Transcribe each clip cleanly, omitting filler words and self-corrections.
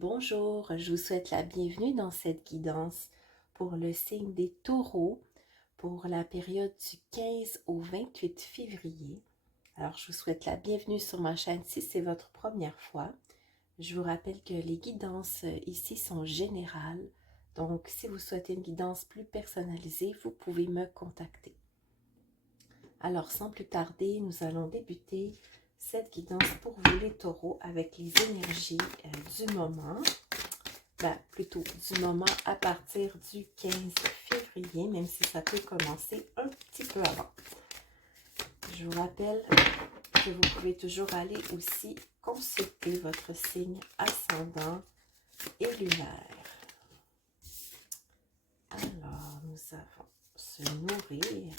Bonjour, je vous souhaite la bienvenue dans cette guidance pour le signe des taureaux pour la période du 15 au 28 février. Alors, je vous souhaite la bienvenue sur ma chaîne si c'est votre première fois. Je vous rappelle que les guidances ici sont générales, donc si vous souhaitez une guidance plus personnalisée, vous pouvez me contacter. Alors, sans plus tarder, nous allons débuter cette guidance pour vous les taureaux avec les énergies du moment. Plutôt du moment à partir du 15 février, même si ça peut commencer un petit peu avant. Je vous rappelle que vous pouvez toujours aller aussi consulter votre signe ascendant et lunaire. Alors, nous avons se nourrir,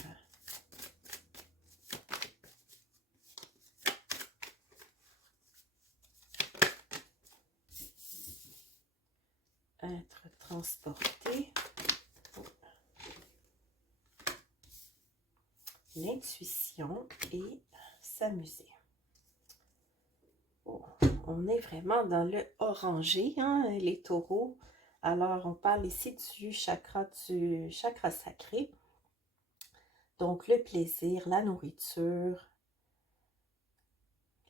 être transporté, l'intuition et s'amuser. Oh, on est vraiment dans le orangé, hein, les taureaux. Alors, on parle ici du chakra sacré. Donc, le plaisir, la nourriture,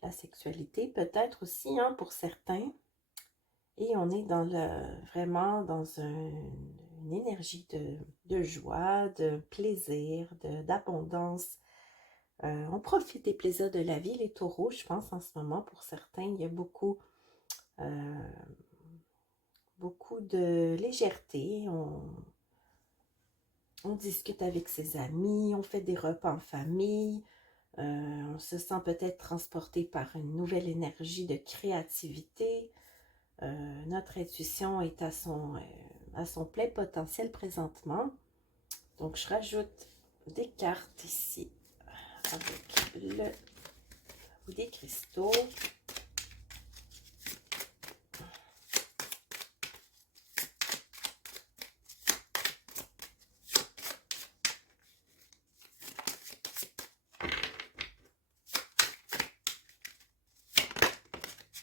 la sexualité peut-être aussi, hein, pour certains. Et on est vraiment dans une énergie de joie, de plaisir, d'abondance. On profite des plaisirs de la vie, les taureaux, je pense, en ce moment. Pour certains, il y a beaucoup de légèreté. On discute avec ses amis, on fait des repas en famille. On se sent peut-être transporté par une nouvelle énergie de créativité. Notre intuition est à son plein potentiel présentement. Donc, je rajoute des cartes ici avec des cristaux.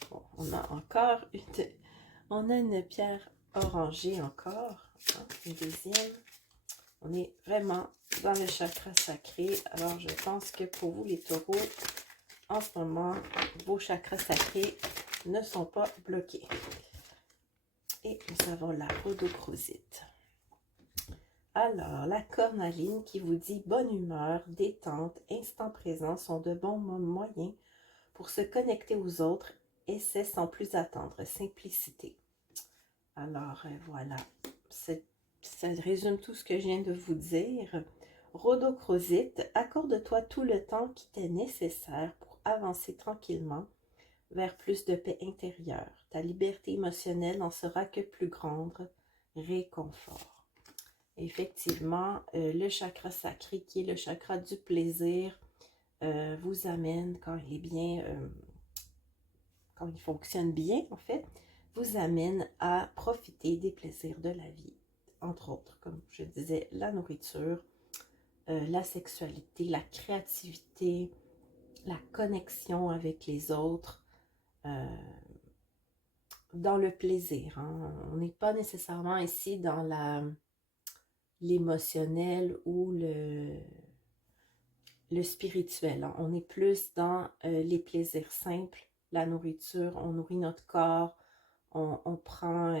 Bon, on a une pierre orangée encore, hein, une deuxième. On est vraiment dans le chakra sacré. Alors, je pense que pour vous, les taureaux, en ce moment, vos chakras sacrés ne sont pas bloqués. Et nous avons la rhodochrosite. Alors, la cornaline qui vous dit bonne humeur, détente, instant présent sont de bons moyens pour se connecter aux autres et c'est sans plus attendre, simplicité. Alors, voilà, ça résume tout ce que je viens de vous dire. Rhodochrosite, accorde-toi tout le temps qui t'est nécessaire pour avancer tranquillement vers plus de paix intérieure. Ta liberté émotionnelle n'en sera que plus grande. Réconfort. Effectivement, le chakra sacré, qui est le chakra du plaisir, vous amène, quand il est bien, quand il fonctionne bien, en fait, vous amène à profiter des plaisirs de la vie. Entre autres, comme je disais, la nourriture, la sexualité, la créativité, la connexion avec les autres, dans le plaisir. Hein. On n'est pas nécessairement ici dans l'émotionnel ou le spirituel. Hein. On est plus dans les plaisirs simples, la nourriture, on nourrit notre corps, on prend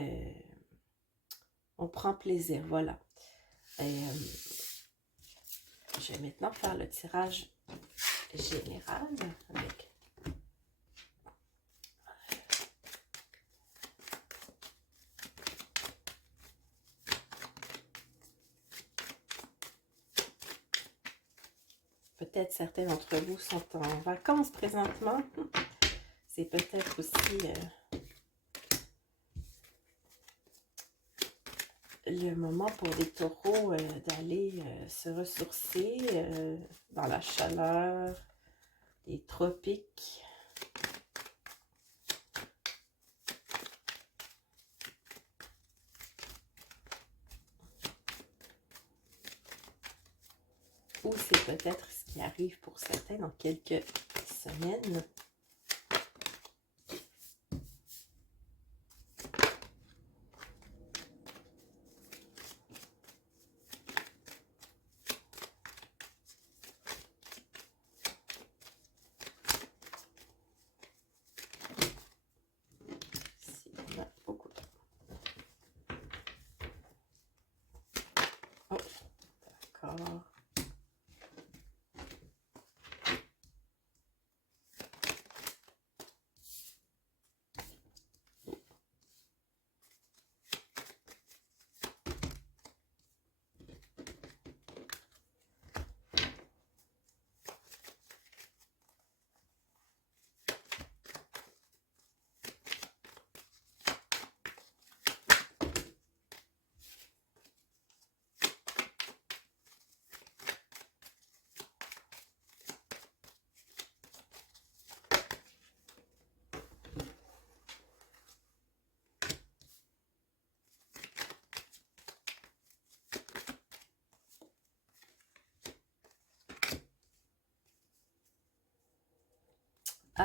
plaisir, voilà. Je vais maintenant faire le tirage général avec peut-être certains d'entre vous sont en vacances présentement. C'est peut-être aussi le moment pour les taureaux d'aller se ressourcer dans la chaleur des tropiques. Ou c'est peut-être ce qui arrive pour certains dans quelques semaines.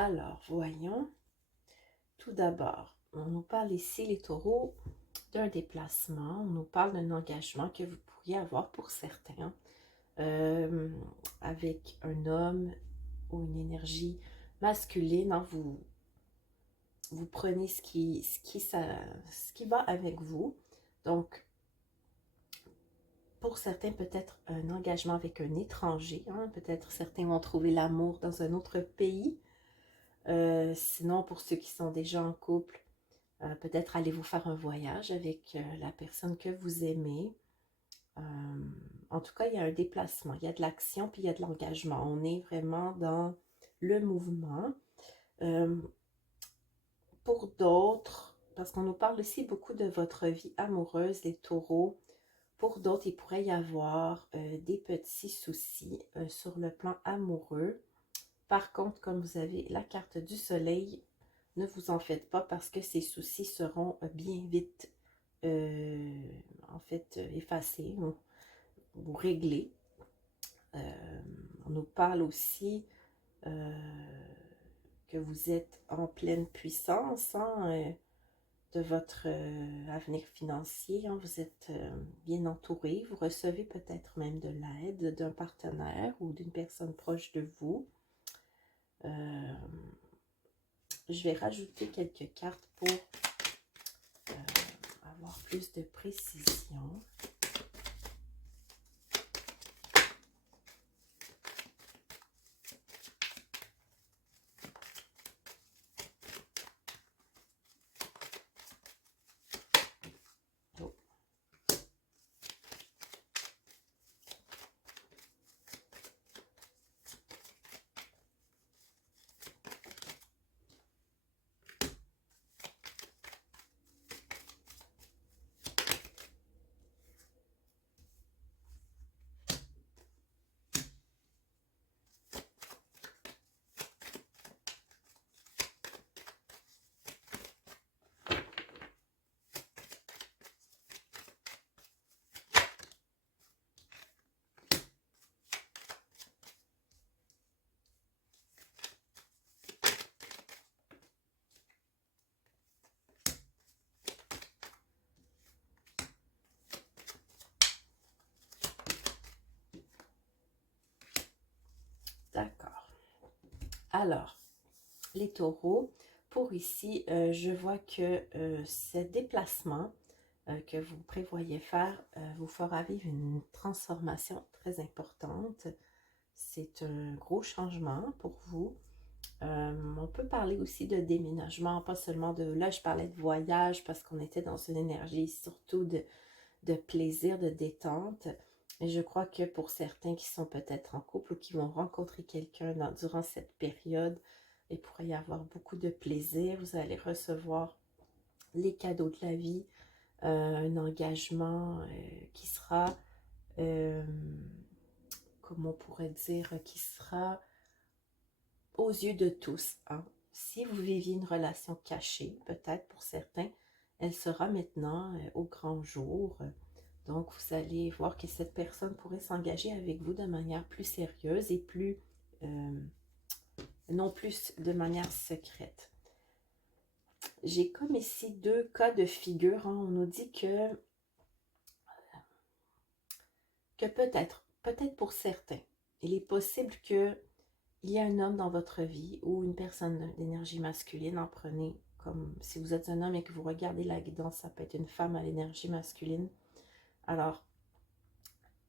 Alors, voyons. Tout d'abord, on nous parle ici, les taureaux, d'un déplacement. On nous parle d'un engagement que vous pourriez avoir pour certains, avec un homme ou une énergie masculine. Hein, vous prenez ce qui va avec vous. Donc, pour certains, peut-être un engagement avec un étranger. Hein, peut-être certains vont trouver l'amour dans un autre pays. Sinon, pour ceux qui sont déjà en couple, peut-être allez-vous faire un voyage avec la personne que vous aimez. En tout cas, il y a un déplacement, il y a de l'action, puis il y a de l'engagement. On est vraiment dans le mouvement. Pour d'autres, parce qu'on nous parle aussi beaucoup de votre vie amoureuse, les taureaux, pour d'autres, il pourrait y avoir des petits soucis sur le plan amoureux. Par contre, comme vous avez la carte du soleil, ne vous en faites pas parce que ces soucis seront bien vite effacés ou réglés. On nous parle aussi que vous êtes en pleine puissance de votre avenir financier. Hein. Vous êtes bien entouré. Vous recevez peut-être même de l'aide d'un partenaire ou d'une personne proche de vous. Je vais rajouter quelques cartes pour avoir plus de précision. D'accord. Alors, les taureaux, pour ici, je vois que ce déplacement que vous prévoyez faire vous fera vivre une transformation très importante. C'est un gros changement pour vous. On peut parler aussi de déménagement, pas seulement de... Là, je parlais de voyage parce qu'on était dans une énergie surtout de plaisir, de détente. Et je crois que pour certains qui sont peut-être en couple ou qui vont rencontrer quelqu'un durant cette période, il pourrait y avoir beaucoup de plaisir. Vous allez recevoir les cadeaux de la vie, un engagement qui sera, comment on pourrait dire, qui sera aux yeux de tous. Hein. Si vous viviez une relation cachée, peut-être pour certains, elle sera maintenant au grand jour. Donc, vous allez voir que cette personne pourrait s'engager avec vous de manière plus sérieuse et plus, non plus de manière secrète. J'ai comme ici deux cas de figure. Hein. On nous dit que peut-être pour certains, il est possible que il y a un homme dans votre vie ou une personne d'énergie masculine. En prenez comme si vous êtes un homme et que vous regardez la guidance, ça peut être une femme à l'énergie masculine. Alors,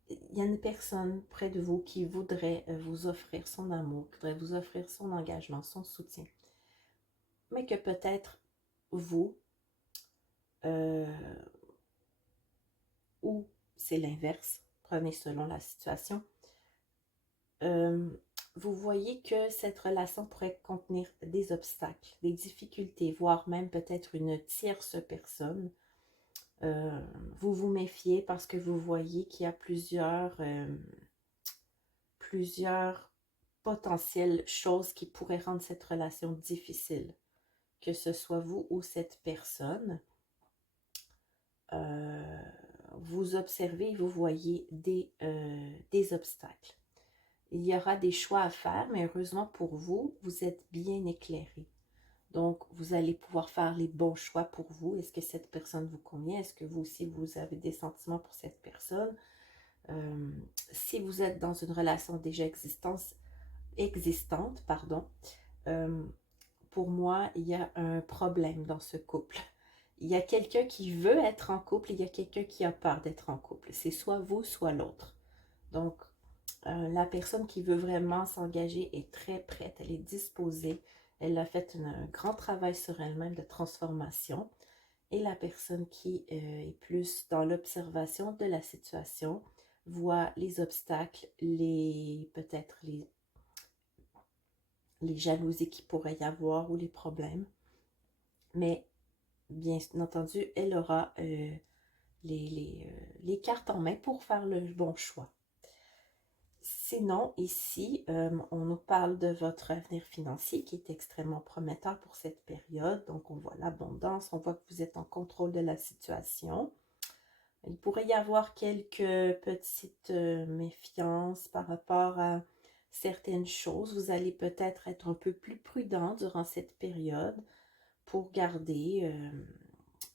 il y a une personne près de vous qui voudrait vous offrir son amour, qui voudrait vous offrir son engagement, son soutien. Mais que peut-être vous, ou c'est l'inverse, prenez selon la situation, vous voyez que cette relation pourrait contenir des obstacles, des difficultés, voire même peut-être une tierce personne. Vous vous méfiez parce que vous voyez qu'il y a plusieurs potentielles choses qui pourraient rendre cette relation difficile, que ce soit vous ou cette personne. Vous observez et vous voyez des obstacles. il y aura des choix à faire, mais heureusement pour vous, vous êtes bien éclairé. Donc, vous allez pouvoir faire les bons choix pour vous. Est-ce que cette personne vous convient? Est-ce que vous aussi, vous avez des sentiments pour cette personne? Si vous êtes dans une relation déjà existante, pardon, pour moi, il y a un problème dans ce couple. Il y a quelqu'un qui veut être en couple, il y a quelqu'un qui a peur d'être en couple. C'est soit vous, soit l'autre. Donc, la personne qui veut vraiment s'engager est très prête, elle est disposée. Elle a fait un grand travail sur elle-même de transformation. Et la personne qui est plus dans l'observation de la situation voit les obstacles, peut-être les jalousies qu'il pourrait y avoir ou les problèmes. Mais bien entendu, elle aura les cartes en main pour faire le bon choix. Sinon, ici, on nous parle de votre avenir financier qui est extrêmement prometteur pour cette période. Donc, on voit l'abondance, on voit que vous êtes en contrôle de la situation. Il pourrait y avoir quelques petites méfiances par rapport à certaines choses. Vous allez peut-être être un peu plus prudent durant cette période pour garder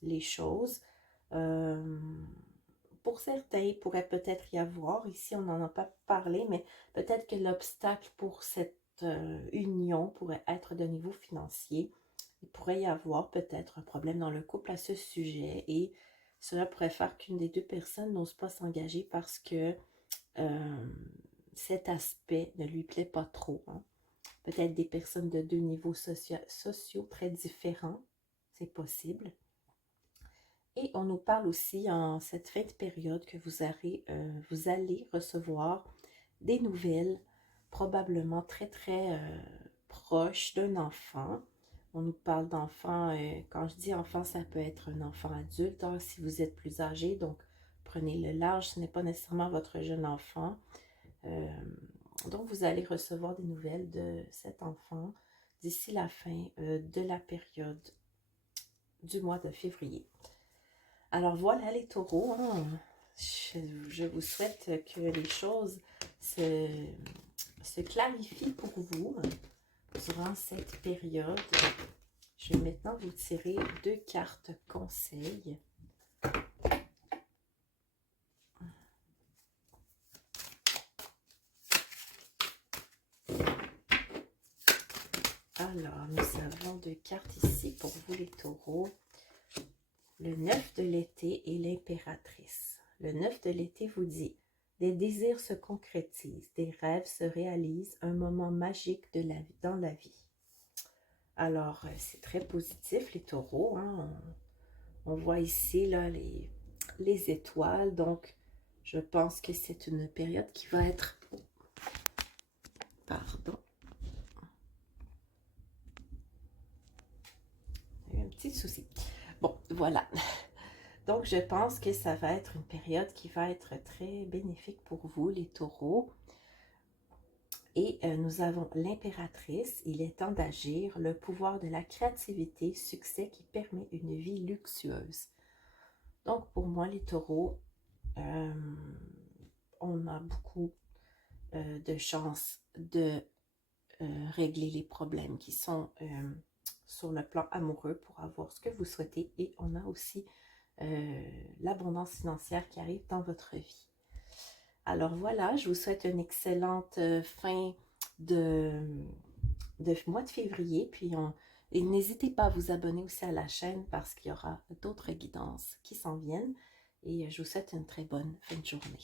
les choses. Pour certains, il pourrait peut-être y avoir, ici on n'en a pas parlé, mais peut-être que l'obstacle pour cette union pourrait être de niveau financier. Il pourrait y avoir peut-être un problème dans le couple à ce sujet et cela pourrait faire qu'une des deux personnes n'ose pas s'engager parce que cet aspect ne lui plaît pas trop. Hein. Peut-être des personnes de deux niveaux sociaux très différents, c'est possible. Et on nous parle aussi en cette fin de période que vous allez recevoir des nouvelles probablement très très proches d'un enfant. On nous parle d'enfants, quand je dis enfant, ça peut être un enfant adulte hein, si vous êtes plus âgé, donc prenez le large, ce n'est pas nécessairement votre jeune enfant. Donc vous allez recevoir des nouvelles de cet enfant d'ici la fin de la période du mois de février. Alors voilà les taureaux, hein. Je vous souhaite que les choses se clarifient pour vous durant cette période. Je vais maintenant vous tirer 2 cartes conseils. Alors, nous avons 2 cartes ici pour vous les taureaux. Le 9 de l'été et l'impératrice. Le 9 de l'été vous dit « Des désirs se concrétisent, des rêves se réalisent, un moment magique de la vie, dans la vie. » Alors, c'est très positif les taureaux. Hein? On voit ici là, les étoiles. Donc, je pense que c'est une période qui va être... Pardon. Il y a eu un petit souci. Bon, voilà. Donc, je pense que ça va être une période qui va être très bénéfique pour vous, les taureaux. Et nous avons l'impératrice, il est temps d'agir, le pouvoir de la créativité, succès qui permet une vie luxueuse. Donc, pour moi, les taureaux, on a beaucoup de chances de régler les problèmes qui sont sur le plan amoureux pour avoir ce que vous souhaitez. Et on a aussi l'abondance financière qui arrive dans votre vie. Alors voilà, je vous souhaite une excellente fin de mois de février. Puis et n'hésitez pas à vous abonner aussi à la chaîne parce qu'il y aura d'autres guidances qui s'en viennent. Et je vous souhaite une très bonne fin de journée.